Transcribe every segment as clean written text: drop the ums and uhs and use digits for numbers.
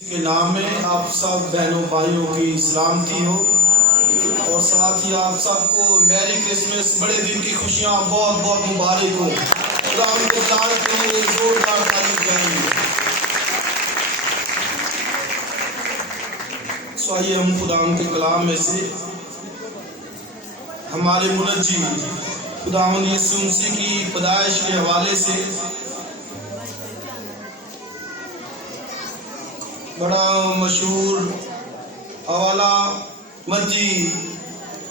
کے نام میں آپ سب بہنوں بھائیوں کی سلامتی ہو اور ساتھ ہی آپ سب کو میری کرسمس بڑے دن کی خوشیاں بہت بہت مبارک ہو. خدا ان کے تعریف کے لیے زوردار تعریف کریں گے. آئیے ہم خدا ان کے کلام میں سے ہمارے منجی خداوند یسوع مسیح کی پیدائش کے حوالے سے بڑا مشہور حوالہ متی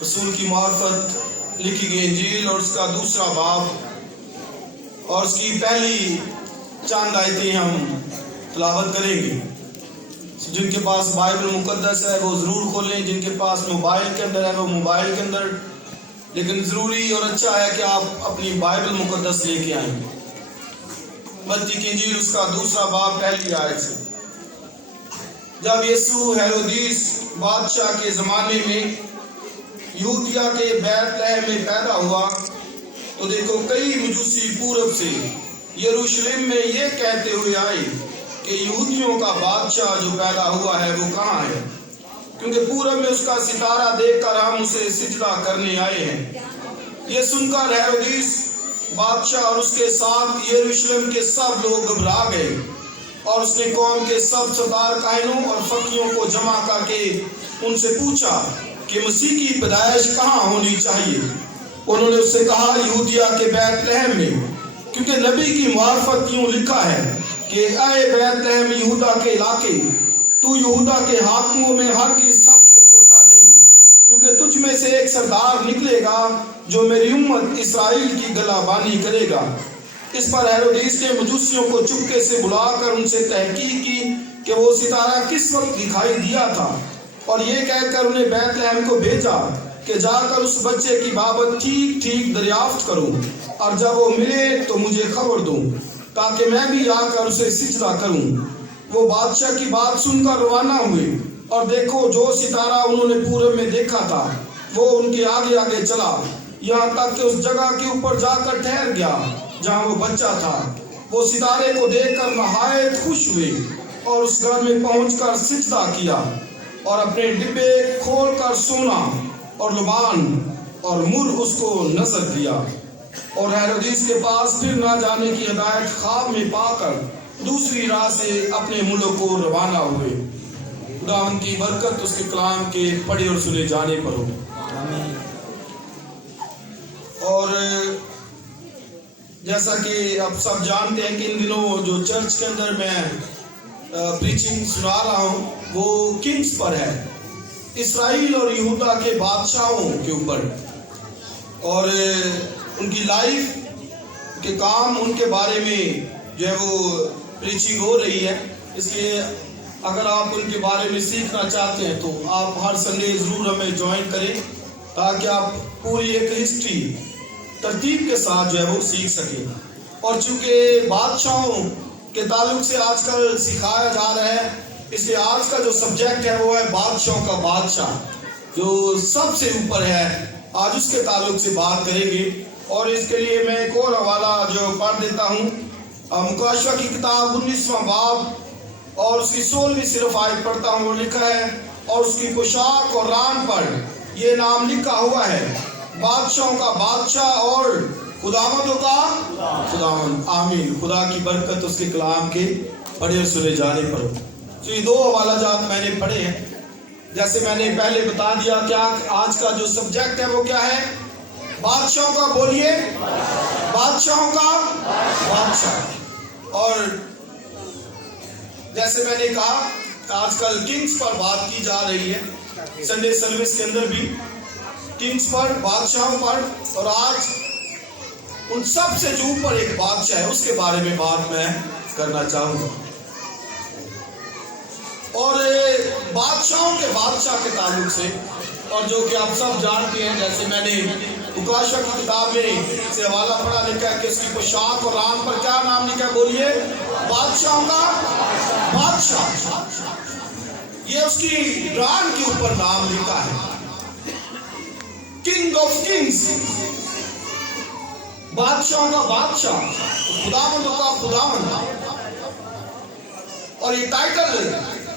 رسول کی معرفت لکھی گئی انجیل اور اس کا دوسرا باب اور اس کی پہلی چند آیتیں ہم تلاوت کریں گے. جن کے پاس بائبل مقدس ہے وہ ضرور کھولیں، جن کے پاس موبائل کے اندر ہے وہ موبائل کے اندر، لیکن ضروری اور اچھا ہے کہ آپ اپنی بائبل مقدس لے کے آئیں. متی کی انجیل اس کا دوسرا باب پہلی آیت سے. جب یسوع ہیرودیس بادشاہ کے زمانے میں یہودیہ کے بیت لحم میں پیدا ہوا تو دیکھو کئی مجوسی پورب سے یروشلم میں یہ کہتے ہوئے آئے کہ یہودیوں کا بادشاہ جو پیدا ہوا ہے وہ کہاں ہے، کیونکہ پورب میں اس کا ستارہ دیکھ کر ہم اسے سجدہ کرنے آئے ہیں. یہ سن کر ہیرودیس بادشاہ اور اس کے ساتھ یروشلم کے سب لوگ گھبرا گئے اور اس نے قوم کے سب سردار کاہنوں اور فقیوں کو جمع کر کے ان سے پوچھا کہ مسیح کی پیدائش کہاں ہونی چاہیے. انہوں نے اس سے کہا یہودیہ کے بیت لحم میں، کیونکہ نبی کی معرفت یوں لکھا ہے کہ اے بیت لحم یہودا کے علاقے، تو یہودا کے حاکموں میں ہرگز سب سے چھوٹا نہیں، کیونکہ تجھ میں سے ایک سردار نکلے گا جو میری امت اسرائیل کی گلہ بانی کرے گا. اس پر ہیرودیس نے مجوسیوں کو چپکے سے بلا کر ان سے تحقیق کی کہ وہ ستارہ کس وقت دکھائی دیا تھا، اور یہ کہہ کر انہیں بیت لحم کو بھیجا کہ جا کر اس بچے کی بابت ٹھیک ٹھیک دریافت کروں، اور جب وہ ملے تو مجھے خبر دوں تاکہ میں بھی آ کر اسے سجدہ کروں. وہ بادشاہ کی بات سن کر روانہ ہوئے، اور دیکھو جو ستارہ انہوں نے پورب میں دیکھا تھا وہ ان کے آگے آگے چلا، یہاں تک کہ اس جگہ کے اوپر جا کر ٹھہر گیا جہاں وہ بچہ تھا. وہ ستارے کو دیکھ کر نہایت خوش ہوئے اور اس گھر میں پہنچ کر سجدہ کیا اور اپنے ڈبے کھول کر سونا اور لبان اور مر اس کو نظر دیا. اور ہیرودیس کے پاس پھر نہ جانے کی ہدایت خواب میں پا کر دوسری راہ سے اپنے ملک کو روانہ ہوئے. خداوند کی برکت اس کے کلام کے پڑھے اور سنے جانے پر ہو. اور جیسا کہ آپ سب جانتے ہیں کہ ان دنوں جو چرچ کے اندر میں پریچنگ سنا رہا ہوں وہ کنگز پر ہے، اسرائیل اور یہودا کے بادشاہوں کے اوپر، اور ان کی لائف کے کام ان کے بارے میں جو ہے وہ پریچنگ ہو رہی ہے. اس لیے اگر آپ ان کے بارے میں سیکھنا چاہتے ہیں تو آپ ہر سنڈے ضرور ہمیں جوائن کریں تاکہ آپ پوری ایک ہسٹری ترتیب کے ساتھ جو ہے وہ سیکھ سکیں. اور چونکہ بادشاہوں کے تعلق سے آج کل سکھایا جا رہا ہے، اس لیے آج کا جو سبجیکٹ ہے وہ ہے بادشاہوں کا بادشاہ جو سب سے اوپر ہے. آج اس کے تعلق سے بات کریں گے. اور اس کے لیے میں ایک اور حوالہ جو پڑھ دیتا ہوں، مکاشفہ کی کتاب 19واں باب اور اس کی 16ویں صرف آیت پڑھتا ہوں. وہ لکھا ہے اور اس کی پوشاک اور ران پر یہ نام لکھا ہوا ہے، بادشاہوں کا بادشاہ اور خداوندوں کا خداوند. آمین. خدا کی برکت اس کے کلام کے پڑھے اور سنے جانے پر ہو. تو یہ دو حوالہ جات میں نے پڑھے ہیں. جیسے میں نے پہلے بتا دیا کہ آج کا جو سبجیکٹ ہے وہ کیا ہے، بادشاہوں کا. بولیے بادشاہوں کا بادشاہ. اور جیسے میں نے کہا آج کل کنگز پر بات کی جا رہی ہے، سنڈے سروس کے اندر بھی کنگز پر، بادشاہوں پر. اور آج ان سب سے جو اوپر ایک بادشاہ ہے اس کے بارے میں بات میں کرنا چاہوں گا. اور بادشاہوں کے بادشاہ کے تعلق سے، اور جو کہ آپ سب جانتے ہیں، جیسے میں نے مکاشفہ کی کتاب میں سے حوالہ پڑھا، لکھا ہے کہ اس کی پوشاک اور ران پر کیا نام لکھا ہے، بولیے بادشاہوں کا بادشاہ. یہ اس کی ران کے اوپر نام لکھا ہے، کنگ آف کنگز، بادشاہوں کا بادشاہ، خداوندوں کا خداوند. اور یہ ٹائٹل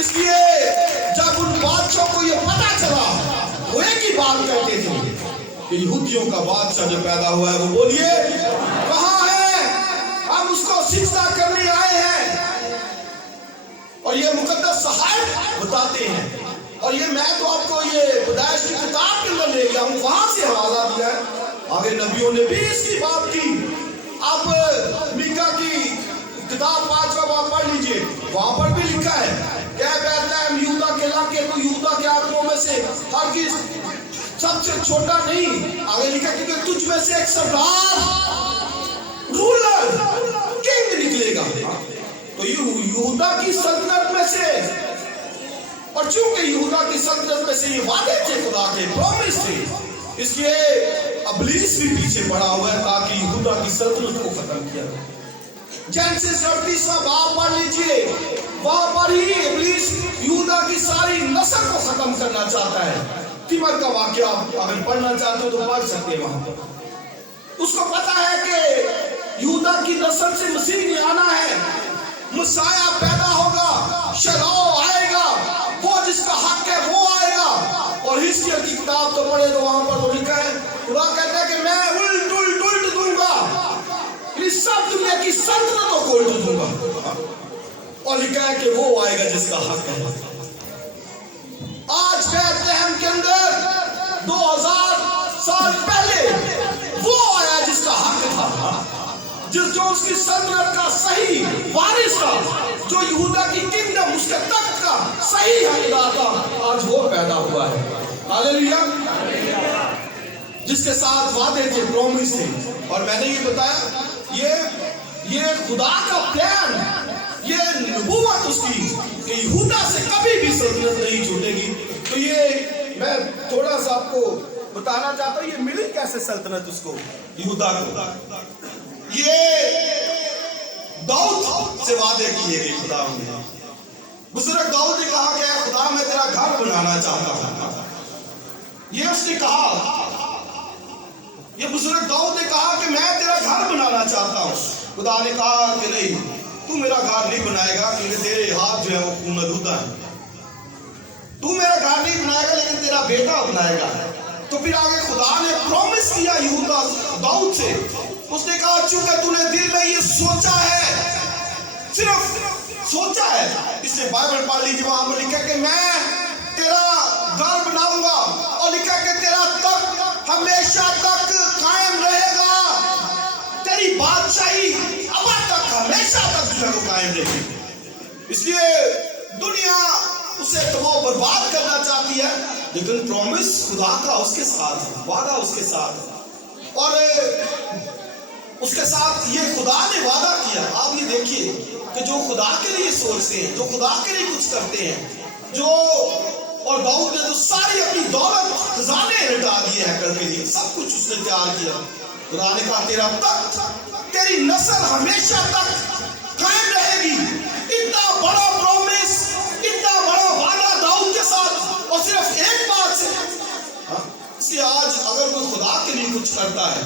اس لیے جب ان بادشاہوں کو یہ پتا چلا وہ ایک ہی بات کہتے تھے کہ یہودیوں کا بادشاہ جو پیدا ہوا ہے وہ بولیے کہاں ہے، ہم اس کو سجدہ کرنے آئے ہیں۔ اور یہ مقدس صحائف بتاتے ہیں، اور یہ میں تو آپ کو یہ پیدائش کی کتاب کے اندر لے گیا ہوں، وہاں سے حوالہ دیا ہے، آگے نبیوں نے بھی اس کی بات کی۔ آپ میکا کی کتاب 5واں باب پڑھ لیجئے، وہاں پر بھی لکھا ہے کہ بیتلہم یہودا کے علاقے تو یہودا کے آدموں میں سے ہرگز سب سے چھوٹا نہیں، آگے لکھا کہ تجھ میں سے ایک سردار رولر کنگ نکلے گا، تو یہودا کی سلطنت میں سے، اور چونکہ یہودا کی سلطنت میں سے یہ وعدے تھے خدا کے، پرومس تھے، اس لیے ابلیس بھی پیچھے پڑا ہوا ہے تاکہ یہودا کی سلطنت کو ختم کیا جائے۔ جینیسس 38واں باب پڑھ لیجئے، وہاں پر ہی ابلیس یہودا کی ساری نسل کو ختم کرنا چاہتا ہے۔ تیمر کا واقعہ اگر پڑھنا چاہتے ہو تو پڑھ سکتے ہیں وہاں پر۔ اس کو پتا ہے کہ یہودا کی نسل سے مسیح نے آنا ہے، مسیح پیدا ہوگا، شلو آئے گا، وہ جس کا حق ہے وہ آئے گا۔ اور ہسٹری کی کتاب تو پڑھے تو وہاں پر وہ لکھا ہے، خدا کہتا ہے کہ میں الٹ دوں گا، اس سب دنیا کی سلطنتوں کو الٹ دوں گا، اور لکھا ہے کہ وہ آئے گا جس کا حق ہے۔ آج بیتلہم کے اندر 2000 سال پہلے وہ آیا جس کا حق تھا، جو اس کی سلطنت کا صحیح وارث تھا، جو یہودا کی کنگڈم اس کے تخت کا صحیح حقدار تھا، آج وہ پیدا ہوا ہے۔ ہاللیلویا، جس کے ساتھ وعدے تھے، پرومس تھے۔ اور میں نے یہ بتایا یہ خدا کا پلان، یہ نبوت اس کی کہ یہودا سے کبھی بھی سلطنت نہیں چھوٹے گی۔ تو یہ میں تھوڑا سا آپ کو بتانا چاہتا ہوں، یہ ملی کیسے سلطنت اس کو، یہودا کو۔ یہ داؤد سے وعدے کیے گئے خدا نے۔ بزرگ داؤد نے کہا کہ اے خدا میں تیرا گھر بنانا چاہتا ہوں، یہ اس نے کہا۔ یہ بزرگ داؤد نے کہا کہ میں تیرا گھر بنانا چاہتا ہوں، خدا نے کہا کہ نہیں، تو میرا گھر نہیں بنائے گا، کیونکہ تیرے ہاتھ جو ہے وہ خون آلودہ ہے، تو میرا گھر نہیں بنائے گا لیکن تیرا بیٹا بنائے گا۔ تو پھر آگے خدا نے پرومس کیا یہودا داؤد سے، اس نے کہا چونکہ تو نے دل میں یہ سوچا ہے، صرف سوچا ہے، اس نے بائبل پڑھ لیجیے، وہاں پر لکھا کہ میں تیرا گھر بناؤں گا، اور لکھا کہ تیرا تخت ہمیشہ تک قائم رہے گا، تیری بادشاہی ابد تک ہمیشہ تک جو ہے وہ قائم رہے گی۔ اس لیے دنیا اسے تباہ برباد کرنا چاہتی ہے، لیکن پرومس خدا کا اس کے ساتھ ہے، وعدہ اس کے ساتھ ہے، اور اس کے ساتھ یہ خدا نے وعدہ کیا۔ آپ یہ دیکھیے کہ جو خدا کے لیے سوچتے ہیں، جو خدا کے لیے کچھ کرتے ہیں، اور داؤد نے تو ساری اپنی دولت خزانے لٹا دیے ہیکل کے لیے، سب کچھ اس نے تیار کیا۔ خدا نے کہا تیرا تخت، تیری نسل ہمیشہ تک قائم رہے گی۔ اتنا بڑا پرومس، اتنا بڑا وعدہ داؤد کے ساتھ، اور صرف ایک بات سے۔ اس لیے آج اگر کوئی خدا کے لیے کچھ کرتا ہے،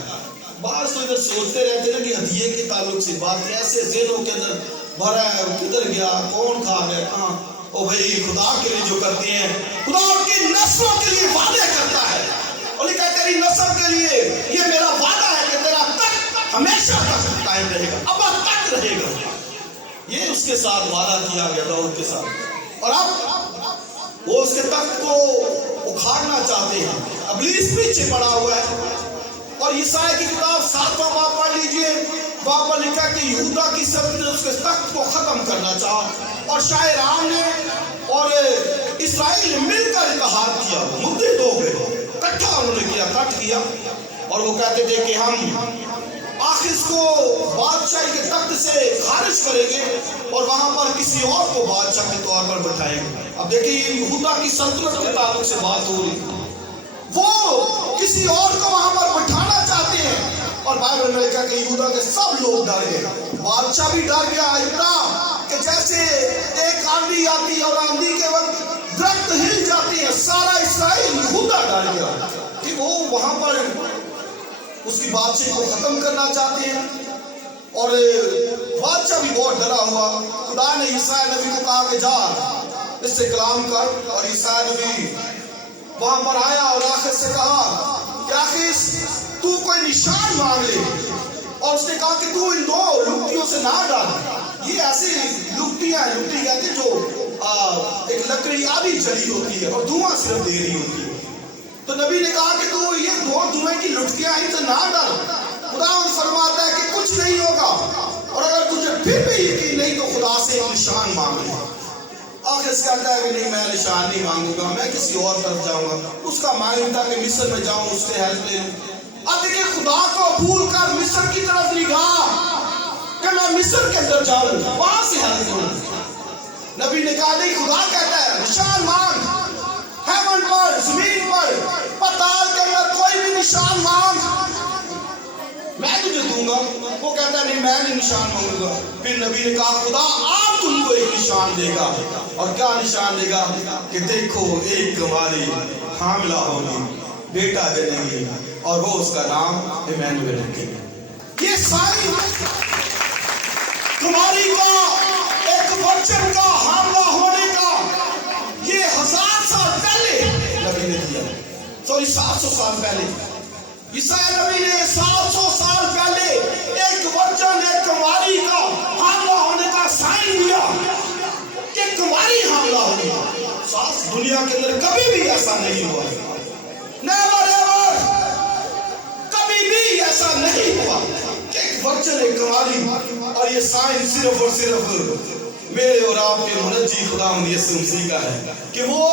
بعض تو ادھر سوچتے رہتے ہیں کہ ہدیے کے تعلق سے بات ایسے ذہنوں کے اندر بھرا ہے، کدھر گیا، کون کھا گیا، کہاں، او بھائی خدا کے لیے جو کرتے ہیں، خدا ان کی نسلوں کے لیے وعدے کرتا ہے، اور لکھا ہے تیری نسل کے لیے یہ میرا وعدہ ہے کہ تیرا تخت ہمیشہ تک قائم رہے گا، ابد تک رہے گا۔ یہ اس کے ساتھ وعدہ کیا گیا داؤد کے ساتھ، اور اب وہ اس کے تخت کو اکھاڑنا چاہتے ہیں، ابلیس پیچھے پڑا ہوا ہے۔ اور یسایا کی کتاب 7واں باب پڑھ لیجئے، وہاں پر لکھا کہ یہودا کی سلطنت اس کے تخت کو ختم کرنا چاہا، اور شاہ رام نے اور اسرائیل نے مل کر اتحاد کیا، متحد ہو گئے، اکٹھا انہوں نے کیا، کٹ کیا، اور وہ کہتے تھے کہ ہم آخر اس کو بادشاہی کے تخت سے خارج کریں گے اور وہاں پر کسی اور کو بادشاہ کے طور پر بٹھائیں گے۔ اب دیکھیں یہ یہودا کی سلطنت کے تعلق سے بات ہو رہی، وہ کسی اور کو وہاں پر بٹھانا چاہتے ہیں، اور بائبل میں لکھا کہ یہودا کے سب لوگ ڈر گئے، بادشاہ بھی ڈر گیا، اتنا کہ جیسے ایک آندھی آتی اور آندھی کے وقت درخت ہل جاتی ہے، سارا اسرائیل یہودا ڈر گیا کہ وہ وہاں پر اس کی بادشاہی کو ختم کرنا چاہتے ہیں، اور بادشاہ بھی بہت ڈرا ہوا۔ خدا نے یسایا نبی کو کہا کہ جا اس سے کلام کر. اور عیسیٰ نبی وہاں پر آیا اور آخر سے کہا کہ آخر تو کوئی نشان مانگ لے. اور اس نے کہا کہ تو ان 2 لکٹیوں سے نہ ڈال. یہ ایسی لکٹیاں ہیں, لکٹی کہتے ہیں جو ایک لکڑی آدھی جلی ہوتی ہے اور دھواں صرف دے رہی ہوتی ہے. تو نبی نے کہا کہ تو یہ 2 دھوئیں کی لٹکیاں ان سے نہ ڈال. خدا فرماتا ہے کہ کچھ نہیں ہوگا, اور اگر تجھے پھر بھی یقین نہیں تو خدا سے ایک نشان مانگ لے. آخر سے کہتا ہے کہ نہیں, میں نشان نہیں مانگوں گا, میں کسی اور طرف جاؤں گا. اس کا مائنڈ تھا کہ مصر میں جاؤں, اس سے ہیلپ لے لوں. اب دیکھیں خدا کو بھول کر مصر کی طرف نگاہ کہ میں مصر کے اندر جاؤں, وہاں سے ہیلپ لوں. نبی نے کہا نہیں, خدا کہتا ہے نشان مانگ. ہیون پر, زمین پر, پتال کے اندر کوئی بھی نشان مانگ, میں تجھے دوں گا. وہ کہتا ہے نہیں, میں نہیں نشان مانگوں گا. پھر نبی نے کہا خدا آپ تم کو ایک نشان دے گا. اور کیا نشان دے گا؟ کہ دیکھو ایک کنواری حاملہ ہوگی, بیٹا جنے گی, اور وہ اس کا نام ایمانویل رکھے گا. یہ ساری کنواری کا, ایک بچن کا حاملہ ہونے کا, یہ 1000 سال پہلے نبی نے دیا. سوری 700 سال پہلے عیسائی نبی نے 700 سال پہلے ایک بچن, ایک کنواری کا حاملہ ہونے کا سائن دیا کہ کنواری حاملہ ہوگی. دنیا کے اندر کبھی بھی ایسا نہیں ہوا, نیور ایور, کبھی بھی ایسا نہیں ہوا کہ ایک بچن, ایک کنواری. اور یہ سائن صرف اور صرف میرے اور آپ کے منجی خداوند یسوع مسیح کا ہے کہ وہ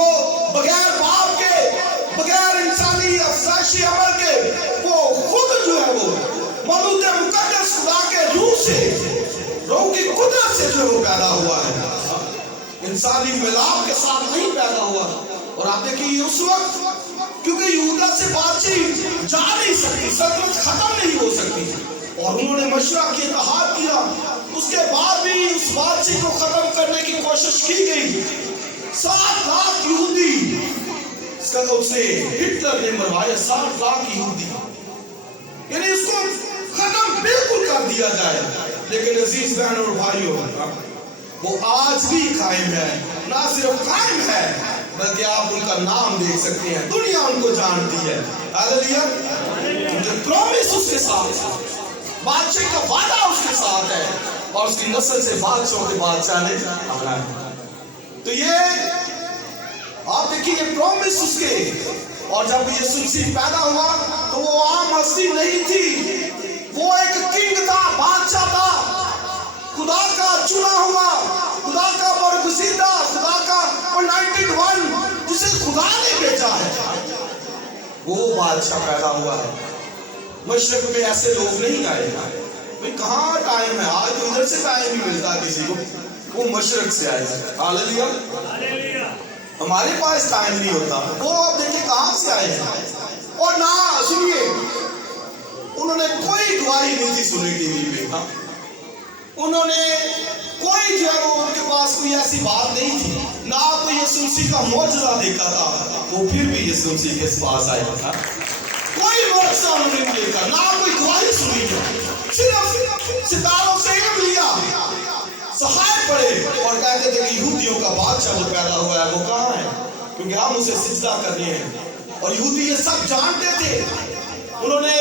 بغیر باپ کے, بغیر انسانی افزائشی عمل کے, وہ خود جو ہے وہ مولود مقدس خدا کے روح سے, روح کی قدرت سے جو ہے وہ پیدا ہوا ہے, انسانی ملاپ کے ساتھ نہیں پیدا ہوا. اور آپ دیکھیے اس وقت کیونکہ یہودا سے بات چیت جا نہیں سکتی, سلطنت ختم نہیں ہو سکتی, اور انہوں نے مشورہ کیا, اتحاد کیا. اس کے بعد بھی اس بات چیت کو ختم کرنے کی کوشش کی گئی. 7 لاکھ یہودی اس کا اسے ہٹلر نے مروایا, 7 لاکھ یہودی, یعنی اس کو ختم بالکل کر دیا جائے. لیکن عزیز بہن اور بھائیوں, وہ آج بھی قائم ہے. نہ صرف قائم ہے بلکہ آپ ان کا نام دیکھ سکتے ہیں, دنیا ان کو جانتی ہے. ہاللیلویا. جو پرومس اس کے ساتھ, بادشاہ کا وعدہ اس کے ساتھ ہے, اور اس کی نسل سے بادشاہوں کے بادشاہ نے آنا ہے. تو یہ آپ دیکھیے یہ پرومس اس کے. اور جب یسوع مسیح پیدا ہوا تو وہ عام ہستی نہیں تھی, وہ ایک کنگ تھا, بادشاہ تھا, خدا کا چنا ہوا, خدا کا برگزیدہ, خدا کا اپوائنٹڈ ون, جسے خدا نے بھیجا ہے, وہ بادشاہ پیدا ہوا ہے. مشرق میں ایسے لوگ نہیں آئے. بھئی کہاں ٹائم ہے, آج تو ادھر سے ٹائم نہیں ملتا کسی کو, وہ مشرق سے آئے. ہاللیلویا. ہمارے پاس ٹائم نہیں ہوتا, وہ آپ دیکھیں کہاں سے آئے ہیں. اور نہ سنیے, انہوں نے کوئی گواہی نہیں تھی سنی ٹی وی پہ, انہوں نے کوئی جو ہے وہ ان کے پاس کوئی ایسی بات نہیں تھی, نہ کوئی یسوع مسیح کا معجزہ دیکھا تھا, وہ پھر بھی یسوع مسیح کے پاس آیا تھا. کوئی معجزہ انہوں نے نہیں دیکھا, نہ کوئی گواہی سنی تھی, صرف ستاروں سے علم لیا, سہائے پڑے اور کہتے تھے کہ یہودیوں کا بادشاہ جو پیدا ہوا ہے وہ کہاں ہے, کیونکہ ہم اسے سجدہ کرنے ہیں. اور یہودی یہ سب جانتے تھے. انہوں نے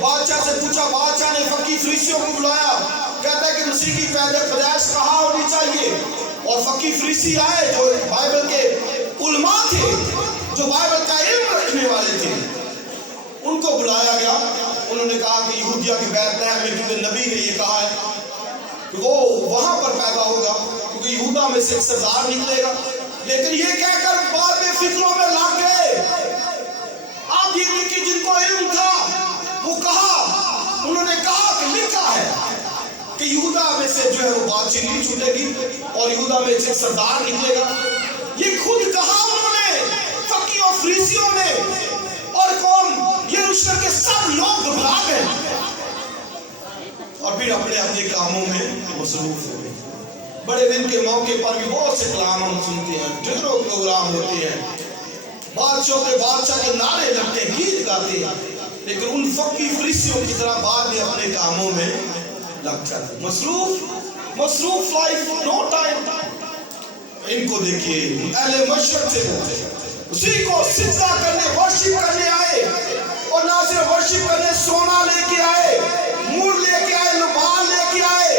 بادشاہ سے پوچھا, بادشاہ نے فقی فریسیوں کو بلایا, کہتا ہے کہ مسیح کی پیدائش کہاں ہونی چاہیے. اور فقی فریسی آئے جو بائبل کے علماء تھے, جو بائبل کا علم رکھنے والے تھے, ان کو بلایا گیا. انہوں نے کہا کہ یہودیہ کے بیت لحم میں, کیونکہ نبی نے یہ کہا ہے کہ وہ وہاں پر پیدا ہوگا, کیونکہ یہودا میں سے ایک سردار نکلے گا. لیکن یہ کہہ کر بعد میں فکروں میں لگ گئے. آپ یہ دیکھیں جن کو علم تھا وہ کہا, انہوں نے کہا کہ لکھا ہے کہ یہودا میں سے جو ہے وہ بادشاہ نہیں چھوٹے گی, اور یہودا میں سے ایک سردار نکلے گا. یہ خود کہا انہوں نے, فقی اور فریسیوں نے, اور قوم یروشلم کے سب لوگ گھبرا گئے اور پھر اپنے اپنے کاموں میں مصروف ہو گئے. بڑے دن کے موقع پر بھی بہت سے کلام ہم سنتے ہیں, ڈھیروں پروگرام ہوتے ہیں, بادشاہ کے نعرے لگتے ہیں, گیت گاتے ہیں, لیکن ان فقی فریسیوں کی طرح بعد میں اپنے کاموں میں لگ جاتے. مصروف لائف, نو ٹائم. ان کو دیکھیے، اہل مشرق سے ہوتے اسی کو سجدہ کرنے، ورشپ کرنے آئے، اور نہ صرف ورشپ کرنے، سونا لے کے آئے، مور لے کے آئے، لبان لے کے آئے،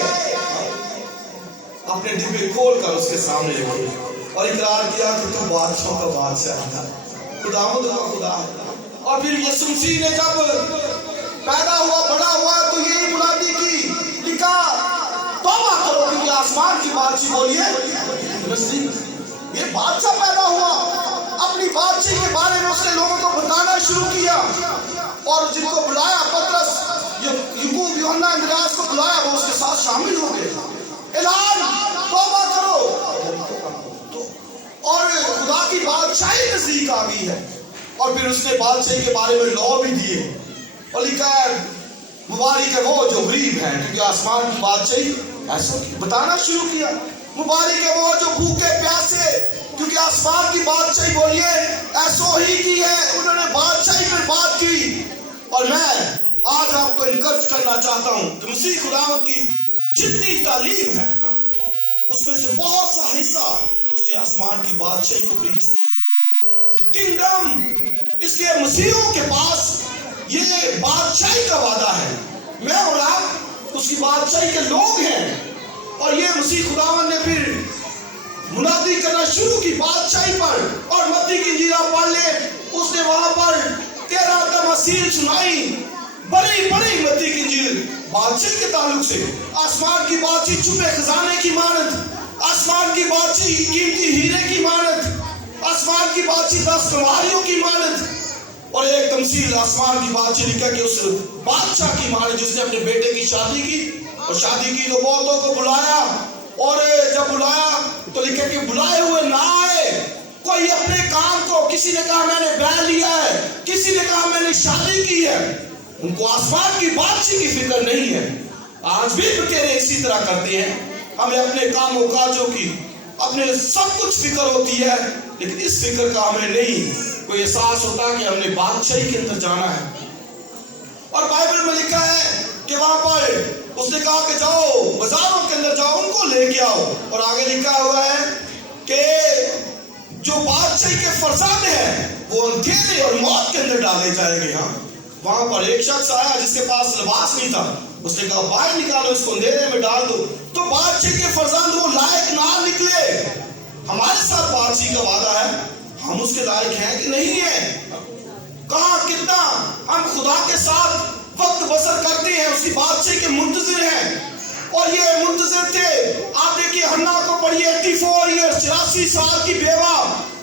اپنے ڈبے کھول کر اس کے سامنے رکھے اور اقرار کیا کہ تو بادشاہوں کا بادشاہ تھا، خداوند کا خدا ہے۔ اور پھر یسوع مسیح نے جب پیدا ہوا، بڑا ہوا، تو یہی بلندی کی، لکھا توبہ کرو کیونکہ آسمان کی بادشاہی، بولیے مسیح، یہ بادشاہ پیدا ہوا، اپنی بادشاہی کے بارے میں اس نے لوگوں کو بتانا شروع کیا، اور جن کو بلایا، پطرس، یعقوب، یوحنا، اندریاس کو بلایا، وہ اس کے ساتھ شامل ہو گئے، اعلان توبہ کرو، اور خدا کی بادشاہی نزدیک آ گئی ہے۔ اور پھر اس نے بادشاہی کے بارے میں لاء بھی دیے، اور لکھا ہے مبارک ہے وہ جو غریب ہیں کیونکہ آسمان کی بادشاہی، ایسا بتانا شروع کیا، مبارک ہے وہ جو بھوکے پیاسے کیونکہ آسمان کی بادشاہی، بولیے ایسو ہی کی ہے۔ انہوں نے بادشاہی پر بات کی، اور میں آج آپ کو انکرج کرنا چاہتا ہوں کہ مسیح خداوند کی جتنی تعلیم ہے اس میں سے بہت سا حصہ اس نے آسمان کی بادشاہی کو پریچ کیا، کنگڈم، اس لیے مسیحوں کے پاس یہ بادشاہی کا وعدہ ہے، میں اور آپ اس کی بادشاہی کے لوگ ہیں، اور یہ مسیح خداوند نے پھر منادی کرنا شروع کی بادشاہی پر، اور متی کی انجیل پڑھ لے، اس نے وہاں پر 13 تماثیل سنائی، بڑی بڑی متی کی انجیل بادشاہی کے تعلق سے، آسمان کی بادشاہی چھپے خزانے کی مانند، آسمان کی بادشاہی قیمتی ہیرے کی مانند، آسمان کی بادشاہی 10 سواریوں کی مانند، اور ایک تمثیل آسمان کی بادشاہی لکھا کہ اس بادشاہ کی مانند جس نے اپنے بیٹے کی شادی کی، اور شادی کی تو بہتوں کو بلایا، اور جب بلایا تو لکھا کہ بلائے ہوئے نہ آئے، کوئی اپنے کام کو، کسی نے کہا میں نے بیع لیا ہے، کسی نے کہا میں نے شادی کی ہے، ان کو آسمان کی بادشاہی کی فکر نہیں ہے۔ آج بھی بتیرے اسی طرح کرتے ہیں، ہمیں اپنے کاموں کاجوں کی، اپنے سب کچھ فکر ہوتی ہے، لیکن اس فکر کا ہمیں نہیں کوئی احساس ہوتا کہ ہم نے بادشاہی کے اندر جانا ہے۔ اور بائبل میں لکھا ہے کہ وہاں پر اس نے کہا کہ جاؤ بازاروں کے اندر جاؤ، ان کو لے کے آؤ، اور آگے لکھا ہوا ہے کہ جو بادشاہی کے فرزند ہیں وہ اندھیرے اور موت کے اندر ڈالے جائیں گے۔ ہاں، وہاں پر ایک شخص آیا جس کے پاس لباس نہیں تھا، اس نے کہا باہر نکالو، اس کو اندھیرے میں ڈال دو، تو بادشاہی کے فرزند وہ لائق نہ نکلے۔ ہمارے ساتھ بادشاہی کا وعدہ ہے، ہم اس کے لائق ہیں کہ نہیں ہیں؟ کہاں کتنا ہم خدا کے ساتھ وقت بسر کرتے ہیں، اس کی بادشاہی کے منتظر ہیں، اور یہ منتظر تھے۔ آپ دیکھیے حنا کو پڑھیے، 84 ایئر، 84 سال کی بیوہ،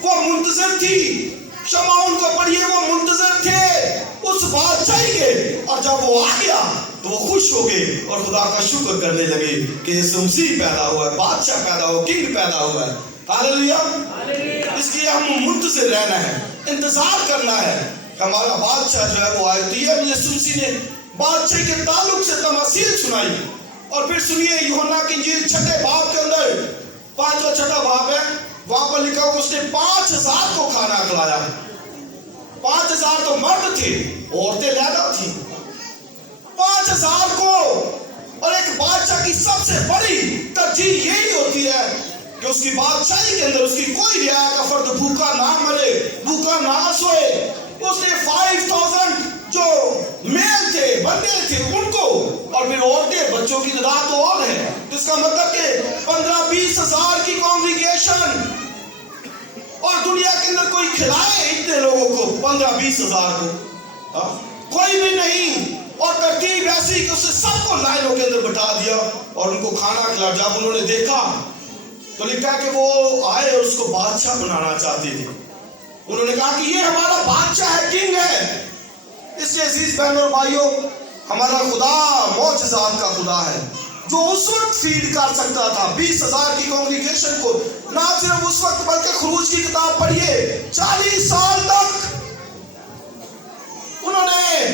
وہ منتظر تھی۔ شمعون کو پڑھیے، وہ منتظر تھے اس بادشاہی کے، اور جب وہ آ گیا تو وہ خوش ہو گئے اور خدا کا شکر کرنے لگے کہ یسوع مسیح پیدا ہوا ہے، بادشاہ پیدا ہوا، کنگ پیدا ہوا ہے۔ ہاللیلویا۔ اس لیے ہم منتظر رہنا ہے، انتظار کرنا ہے کہ ہمارا بادشاہ جو ہے وہ آئے۔ تو یہ یسوع مسیح نے بادشاہی کے تعلق سے تماثیل سنائی، اور پھر سنیے یوحنا کی انجیل 6 باب کے اندر 5واں 6 باب ہے، وہاں پر لکھا ہوا اس نے 5000 کو کھانا کھلایا۔ 5000 تو مرد تھے، عورتیں علیحدہ تھیں، 5000 کو۔ اور ایک بادشاہ کی سب سے بڑی ترجیح یہی ہوتی ہے کہ اس کی بادشاہی کے اندر اس کی کوئی رعایا کا فرد بھوکا نہ مرے، بھوکا نہ سوئے۔ اس نے 5000 جو میل تھے، بندے تھے، ان کو، اور پھر عورتیں، بچوں کی تعداد تو اور ہے، اس کا مطلب کہ 15-20 ہزار کی کانگریگیشن، اور دنیا کے اندر کوئی کھلائے اتنے لوگوں کو، 15-20 ہزار کو؟ کوئی بھی نہیں۔ اور ترتیب ایسی کہ اسے سب کو لائنوں کے اندر بٹھا دیا اور ان کو کھانا کھلا۔ جب انہوں نے دیکھا تو لکھا کہ وہ آئے اور اس کو بادشاہ بنانا چاہتے تھے۔ انہوں نے کہا کہ یہ ہمارا بادشاہ ہے، کنگ ہے۔ اس لیے عزیز بہنوں اور بھائیوں، ہمارا خدا معجزات کا خدا ہے، جو اس وقت فیڈ کر سکتا تھا 20,000 کی کانگریگیشن کو، نہ صرف اس وقت بلکہ خروج کی کتاب پڑھیے، 40 سال تک انہوں نے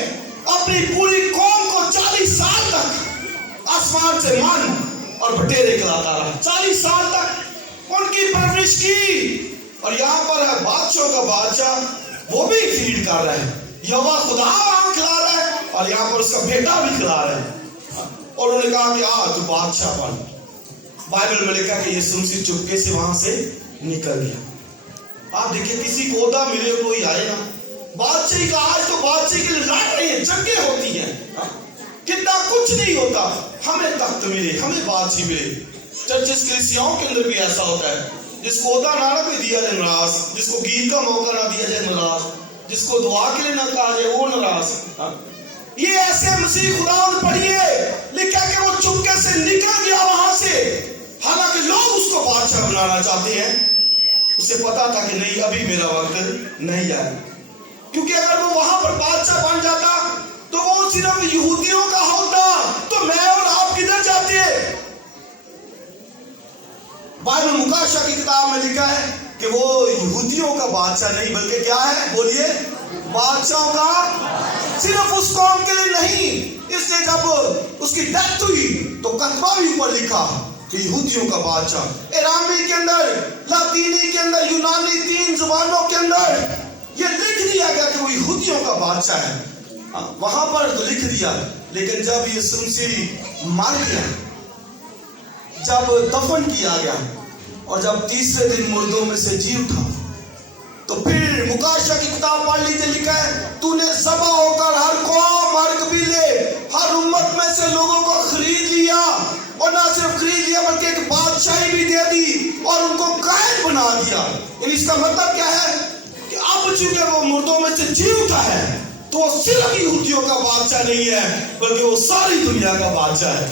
اپنی پوری قوم کو 40 سال تک آسمان سے من اور بٹیرے کھلاتا رہا، 40 سال تک ان کی پرورش کی۔ اور یہاں پر ہے بادشاہوں کا بادشاہ، وہ بھی فیڈ کر رہا ہے، یہوہ خدا وہاں کھلا رہا ہے، اور یہاں پر اس کا بیٹا بھی کھلا رہا ہے۔ اور انہوں نے کہا کہ تو بادشاہ بن، بائبل میں لکھا کہ یسوع مسیح چپکے سے وہاں سے نکل گیا۔ آپ دیکھیں کسی کو عہدہ ملے کوئی آئے نا، بادشاہی کا آج تو بادشاہی کے لیے لڑ رہی ہیں، جنگیں ہوتی ہیں، کتنا کچھ نہیں ہوتا، ہمیں تخت ملے، ہمیں بادشاہی ملے۔ چرچز کلیسیاؤں کے اندر بھی ایسا ہوتا ہے، جس کو عہدہ نہ بھی دیا جائے ناراض، جس کو گیت کا موقع نہ دیا جائے ناراض، جس کو دعا کے لیے نہ کہا جائے وہ ناراض۔ یہ ایسے مسیح خدا پڑھیے لکھا کہ وہ چپکے سے نکل گیا وہاں سے، حالانکہ لوگ اس کو بادشاہ بنانا چاہتے ہیں۔ اسے پتا تھا کہ نہیں، ابھی میرا وقت نہیں آیا، کیونکہ اگر وہ وہاں پر بادشاہ بن جاتا تو وہ صرف یہودیوں کا ہوتا، تو میں اور آپ کدھر جاتے؟ بائبل مکاشفہ کی کتاب میں لکھا ہے کہ وہ یہودیوں کا بادشاہ نہیں بلکہ کیا ہے؟ بولیے، بادشاہوں کا، صرف اس قوم کے لیے نہیں۔ اس نے جب اس کی ڈیتھ ہوئی تو کتبہ بھی اوپر لکھا کہ یہودیوں کا بادشاہ۔ ارامی کے اندر، لاطینی کے اندر، یونانی، 3 زبانوں کے اندر یہ لکھ دیا گیا کہ وہ یہودیوں کا بادشاہ ہے۔ وہاں پر تو لکھ دیا، لیکن جب یسوع مسیح مر گیا، جب دفن کیا گیا اور جب تیسرے دن مردوں میں سے جی اٹھا، تو پھر مکاشفہ کی کتاب پڑھ لیجیے، لکھا ہے تو نے ذبح ہو کر ہر قوم، ہر قبیلے، ہر امت میں سے لوگوں کو خرید لیا، اور نہ صرف خرید لیا بلکہ ایک بادشاہی بھی دے دی اور ان کو قائد بنا دیا۔ یعنی اس کا مطلب کیا ہے کہ اب چونکہ وہ مردوں میں سے جی اٹھا ہے تو وہ صرف یہودیوں کا بادشاہ نہیں ہے بلکہ وہ ساری دنیا کا بادشاہ ہے۔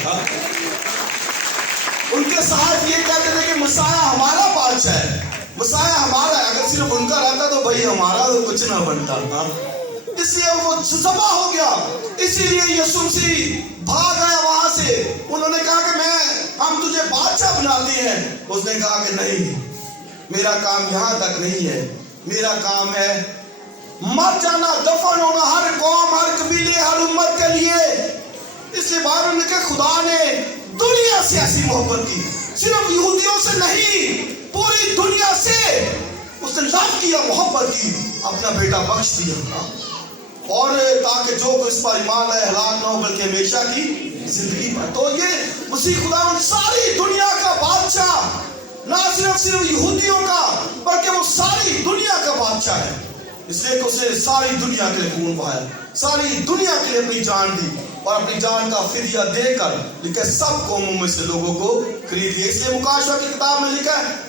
ان کے صاحب یہ کہتے تھے کہ مسیح ہمارا بادشاہ ہے، مسیح ہمارا ہے، اگر صرف ان کا رہتا تو بھائی ہمارا تو کچھ نہ بنتا تھا۔ اس لیے وہ ذبح ہو گیا، اسی لیے یسوع مسیح بھاگ آیا وہاں سے۔ انہوں نے کہا کہ ہم تجھے بادشاہ بناتے ہیں، اس نے کہا کہ نہیں، میرا کام یہاں تک نہیں ہے، میرا کام ہے مر جانا، دفن ہونا، ہر قوم، ہر قبیلے، ہر امت کے لیے۔ اس لیے بائبل میں کہ خدا نے دنیا سے ایسی محبت کی، صرف یہودیوں سے نہیں، پوری دنیا سے اس نے لو کیا، محبت کی، اپنا بیٹا بخش دیا، اور تاکہ جو کوئی اس پر ایمان لائے ہلاک نہ ہو بلکہ ہمیشہ کی زندگی پائے۔ تو یہ مسیح خدا ساری دنیا کا بادشاہ، نہ صرف یہودیوں کا بلکہ وہ ساری دنیا کا بادشاہ ہے۔ اس لیے کہ اس نے ساری دنیا کے لیے خون بہایا، ساری دنیا کے لیے اپنی جان دی، اور اپنی جان کا فدیہ دے کر لکھا سب قوموں میں سے لوگوں کو خرید لیا۔ اس لیے مکاشفہ کی کتاب میں لکھا ہے،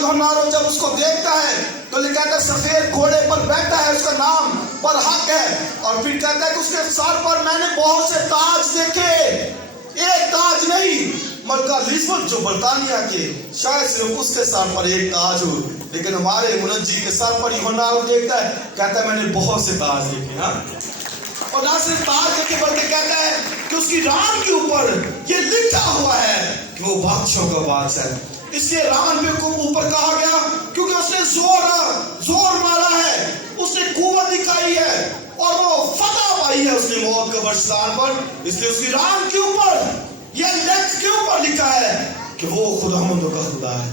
یوحنا جب اس کو دیکھتا ہے تو لکھا ہے سفید گھوڑے پر بیٹھا ہے، اس کا نام پر حق ہے، اور پھر کہتا ہے کہ اس کے سر پر میں نے بہت سے تاج دیکھے، ایک تاج نہیں، ملکہ الزبتھ جو برطانیہ کے، شاید صرف اس کے سر پر ایک تاج ہو، لیکن ہمارے منجی کے سر پر یوحنا دیکھتا ہے، کہتا ہے میں نے بہت سے تاج دیکھے۔ اور نہ صرف تاج دیکھے بلکہ کہتا ہے کہ اس کی ران کے اوپر یہ لکھا ہوا ہے کہ وہ بادشاہوں کا بادشاہ ہے۔ اس لیے ران کو اوپر کہا گیا کیونکہ اس نے زور مارا ہے، اس نے قوت دکھائی ہے، اور وہ فتح پائی ہے اس نے موت کے برستان پر۔ اس لیے اس کی ران کے اوپر یہ لکھ کے اوپر لکھا ہے کہ وہ خداوندوں کا خدا ہے،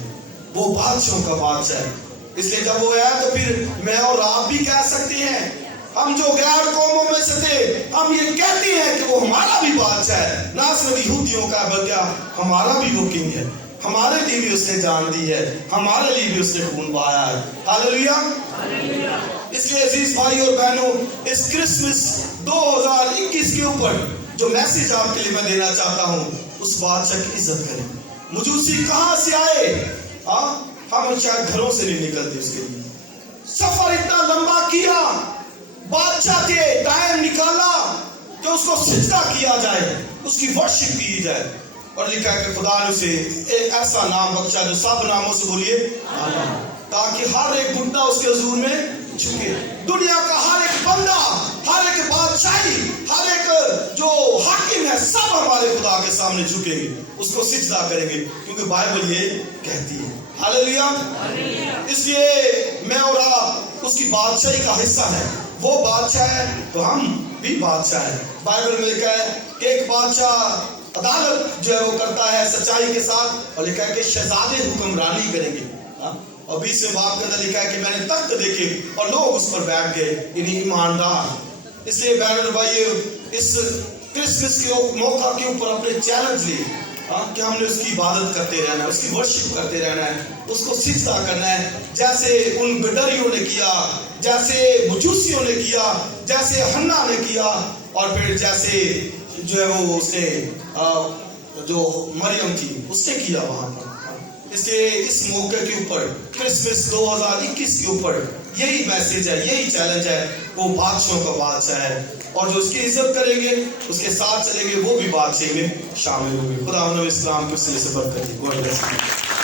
وہ بادشاہوں کا بادشاہ ہے۔ اس لیے جب وہ ہے تو پھر میں اور آپ بھی کہہ سکتے ہیں، ہم جو غیر قوموں میں سے تھے، ہم یہ کہتے ہیں کہ وہ ہمارا بھی بادشاہ ہے، نہ صرف یہودیوں کا بلکہ ہمارا بھی وہ کنگ ہے، ہمارے لیے بھی اس نے جان دی ہے، ہمارے لیے بھی اس نے خون بہایا ہے۔ ہاللیلویا۔ اس لیے عزیز بھائی اور بہنوں، اس کرسمس 2021 کے اوپر جو میسج آپ کے لیے میں دینا چاہتا ہوں، اس بادشاہ کی عزت کریں۔ مجوسی کہاں سے آئے؟ ہم شاید گھروں سے نہیں نکلتے، اس کے لیے سفر اتنا لمبا کیا، بادشاہ کے ٹائم نکالا کہ اس کو سجدہ کیا جائے، اس کی ورشپ کی جائے، اور لکھا ہے کہ خدا نے اسے ایک ایسا نام بخشا جو سب ناموں سے بولیے تاکہ ہر ایک گھٹنا اس کے حضور میں جھکے۔ دنیا کا ہر ایک بندہ، ہر ایک بادشاہی، ہر ایک جو حاکم ہے، سب ہمارے خدا کے سامنے جھکیں گے، اس کو سجدہ کریں گے، کیونکہ بائبل یہ کہتی ہے۔ ہاللیلویا۔ اس لیے میں اور آپ اس کی بادشاہی کا حصہ ہے، وہ بادشاہ ہے تو ہم بھی بادشاہ ہیں۔ بائبل میں لکھا ہے کہ ایک بادشاہ عدالت جو ہے وہ کرتا ہے سچائی کے ساتھ، اور لکھا ہے کہ شہزادے حکمرانی کریں گے، اور 20ویں باب کے اندر لکھا ہے کہ میں نے تخت دیکھے اور لوگ اس پر بیٹھ گئے، یعنی ایماندار۔ اس لیے بہنوں بھائی، اس کرسمس کے موقع کے اوپر اپنے چیلنج لے، کہ ہم نے اس کی عبادت کرتے رہنا ہے، اس کی ورشپ کرتے رہنا ہے، اس کو سجدہ کرنا ہے، جیسے ان گڈریوں نے کیا، جیسے مجوسیوں نے کیا، جیسے حنا نے کیا، اور پھر جیسے جو ہے وہ اس نے جو مریم تھی اس نے کیا وہاں پر۔ اس کے اس موقع کے اوپر کرسمس 2021 کے اوپر یہی میسج ہے، یہی چیلنج ہے، وہ بادشاہوں کا بادشاہ ہے، اور جو اس کی عزت کریں گے، اس کے ساتھ چلیں گے، وہ بھی بادشاہی میں شامل ہوں گے۔ خدا انہیں اسلام کو سلسلے سے برکت دے۔